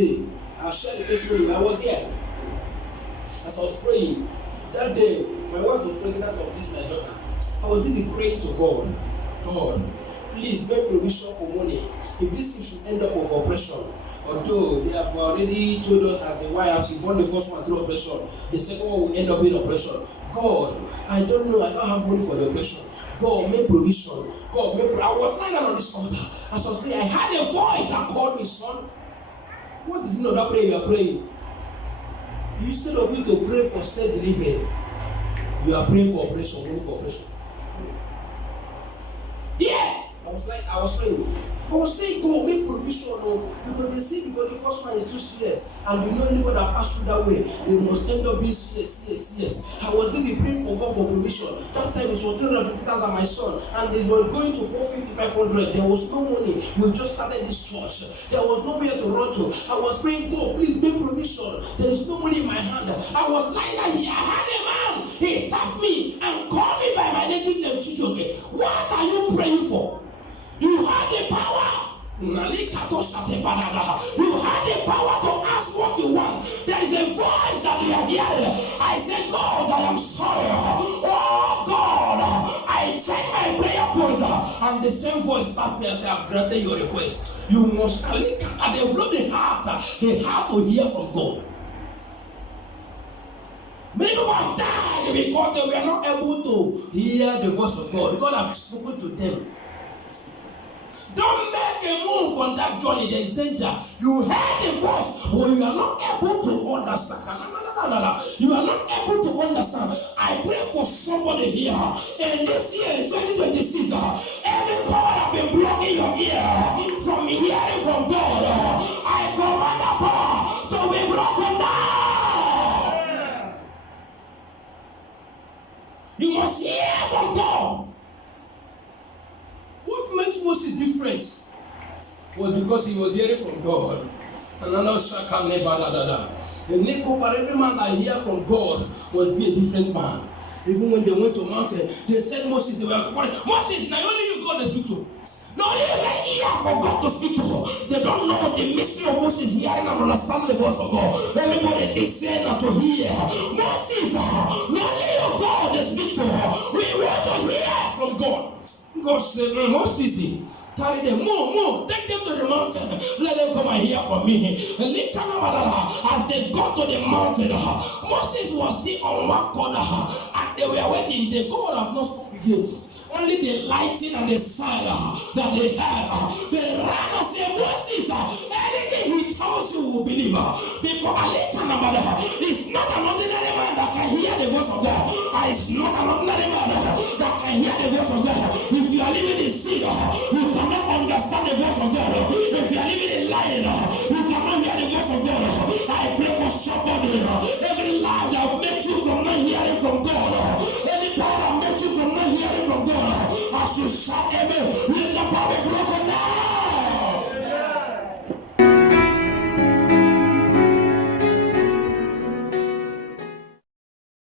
day, I shared the testimony. I was here. As I was praying, that day, my wife was pregnant of this, my daughter. I was busy praying to God. God, please make provision for money. If this thing should end up with operation, although they have already told us as a wife, she born the first one through operation, the second one will end up in operation. God, I don't know, I don't have money for the operation. God, make provision. God, make provision. I was lying down on this altar. As I was praying, I heard a voice that called me, son. What is that prayer you are praying? Instead of you to pray for safe delivery, you are praying for operation, only for operation. Yeah! I was praying. I was saying, God, make provision, because they say because the first one is too serious, and you know anybody that passed through that way, they must end up being serious. I was really praying for God for provision. That time it was 350,000 my son, and they were going to 450, 500. There was no money. We just started this church. There was nowhere to run to. I was praying, God, please make provision. There is no money in my hand. I was lying down here. I had a man. He tapped me and called me by my native name, Chijoke. What are you praying for? You have the power. You have the power to ask what you want. There is a voice that you are hearing. I said, God, I am sorry. Oh God, I check my prayer point. And the same voice tapped me and said, I've granted your request. You must develop the heart to hear from God. Many people have died because they were not able to hear the voice of God. God has spoken to them. Don't make a move on that journey. There is danger. You heard the voice, but you are not able to understand. You are not able to understand. I pray for somebody here. And this year, 2026, every power that has been blocking your ear from hearing from God, I command the power to be broken down. You must hear from God. What makes Moses different was because he was hearing from God. And every man that hear from God must be a different man. Even when they went to mountain, they said Moses, they were Moses, now only you God to speak to. Not even ear for God to speak to. They don't know the mystery of Moses hearing and understand the voice of God. Everybody thinks saying not to hear. Moses, not only your God to speak to. We want to hear from God. God said, Moses, carry them, move, take them to the mountain, let them come and hear from me. And as they got to the mountain, Moses was still on one corner, and they were waiting. The God have not spoken yet. Only the lighting and the sign that they had. They ran and said, Moses, anything he tells you will believe. Because it's not an ordinary man that can hear the voice of God. It's not an ordinary man that can hear the voice of God. If you are living in sin, you cannot understand the voice of God. If you are living in lying, you cannot hear the voice of God. I